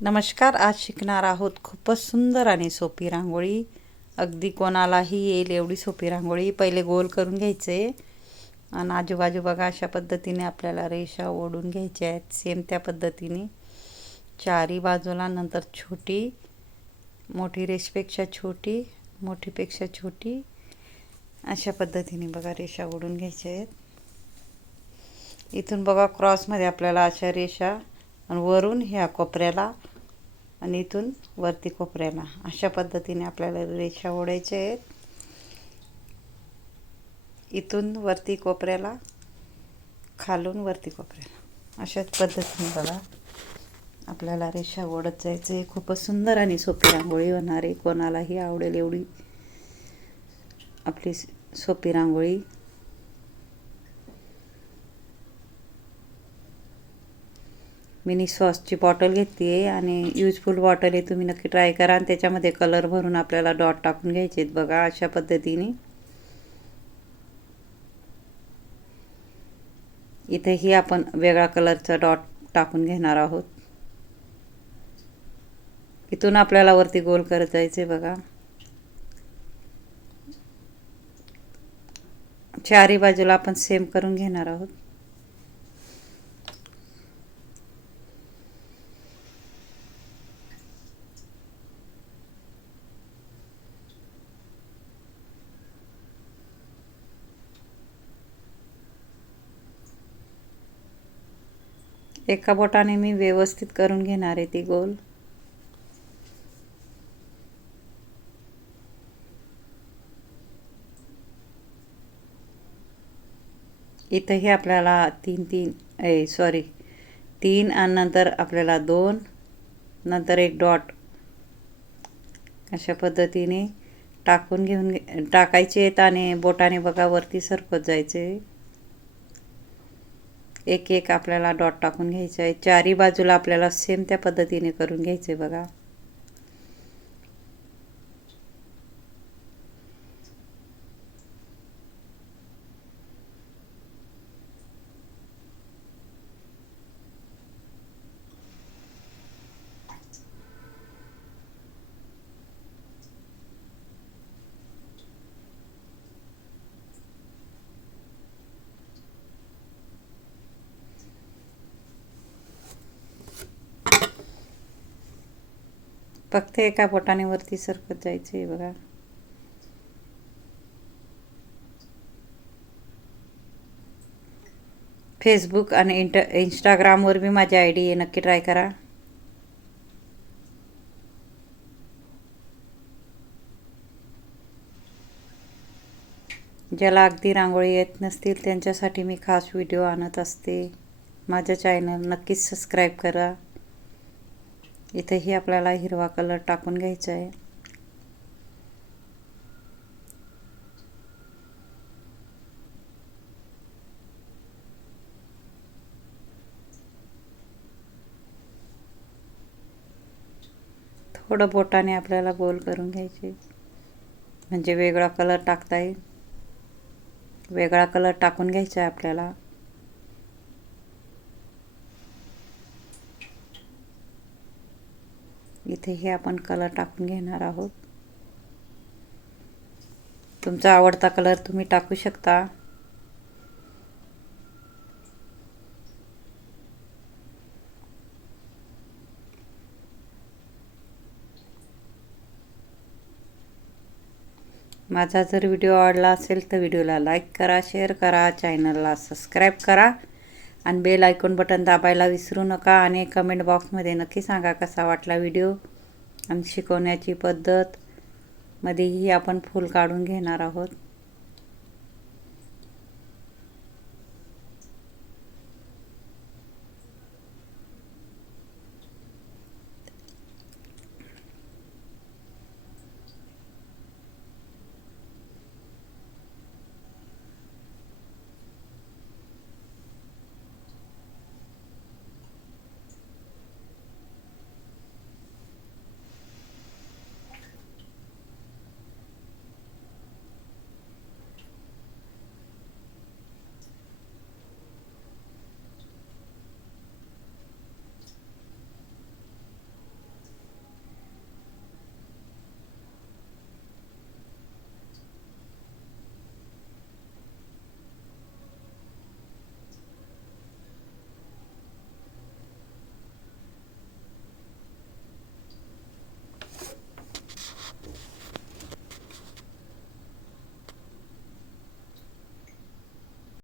नमस्कार. आज शिकणार आहोत खूपच सुंदर आणि सोपी रांगोळी. अगदी कोणालाही येईल एवढी सोपी रांगोळी. पहिले गोल करून घ्यायचे आणि आजूबाजू बघा अशा पद्धतीने आपल्याला रेषा ओढून घ्यायच्या आहेत. सेम त्या पद्धतीने चारी बाजूला. नंतर छोटी, मोठी रेषेपेक्षा छोटी, मोठीपेक्षा छोटी, अशा पद्धतीने बघा रेषा ओढून घ्यायच्या आहेत. इथून बघा क्रॉसमध्ये आपल्याला अशा रेषा आणि वरून ह्या कोपऱ्याला आणि इथून वरती कोपऱ्याला अशा पद्धतीने आपल्याला रेषा ओढायच्या आहेत. इथून वरती कोपऱ्याला, खालून वरती कोपऱ्याला, अशाच पद्धतीने बघा आपल्याला रेषा ओढत जायचं आहे. खूपच सुंदर आणि सोपी रांगोळी होणार आहे. कोणालाही आवडेल एवढी आपली सोपी रांगोळी. मिनी सॉसची बॉटल घेतली आहे आणि यूजफुल बॉटल आहे. तुम्ही नक्की ट्राय करा आणि त्याच्यामध्ये कलर भरून आपल्याला डॉट टाकून घ्यायचे आहेत. बघा अशा पद्धतीने. इथेही आपण वेगळा कलरचा डॉट टाकून घेणार आहोत. इथून आपल्याला वरती गोल करत जायचे बघा. चारी बाजूला आपण सेम करून घेणार आहोत. एका बोटाने मी व्यवस्थित करून घेणार आहे ती गोल. इथंही आपल्याला तीन आणि नंतर आपल्याला 2, नंतर एक डॉट अशा पद्धतीने टाकायचे आहेत आणि बोटाने बघा वरती सरकत जायचे. एक एक आपल्याला डॉट टाकून घ्यायचे आहे. चारी बाजूला आपल्याला सेम त्या पद्धतीने करून घ्यायचे बघा. फक्त एका बोटाने वरती सरकत जायचे बघा. फेसबुक आणि इंस्टाग्रामवर बी माझी ID आहे. नक्की ट्राय करा. ज्याला अगदी रांगोळी येत नसतील त्यांच्यासाठी मी खास व्हिडिओ आणत असते. माझं चॅनल नक्कीच सबस्क्राईब करा. इथेही आपल्याला हिरवा कलर टाकून घ्यायचा आहे. थोडं बोटाने आपल्याला गोल करून घ्यायचे म्हणजे वेगळा कलर टाकता येईल. वेगळा कलर टाकून घ्यायचा आहे आपल्याला. इथेही आपण कलर टाकून घेणार आहोत. तुमचा आवडता कलर तुम्ही टाकू शकता. माझा जर व्हिडिओ आवडला असेल तर व्हिडिओला लाईक करा, शेअर करा, चॅनलला सबस्क्राईब करा आणि बेल आयकॉन बटन दाबायला विसरू नका. आणि कमेंट बॉक्समध्ये नक्की सांगा कसा वाटला व्हिडिओ. आणि शिकवण्याची पद्धत मध्येही आपण फूल काढून घेणार आहोत.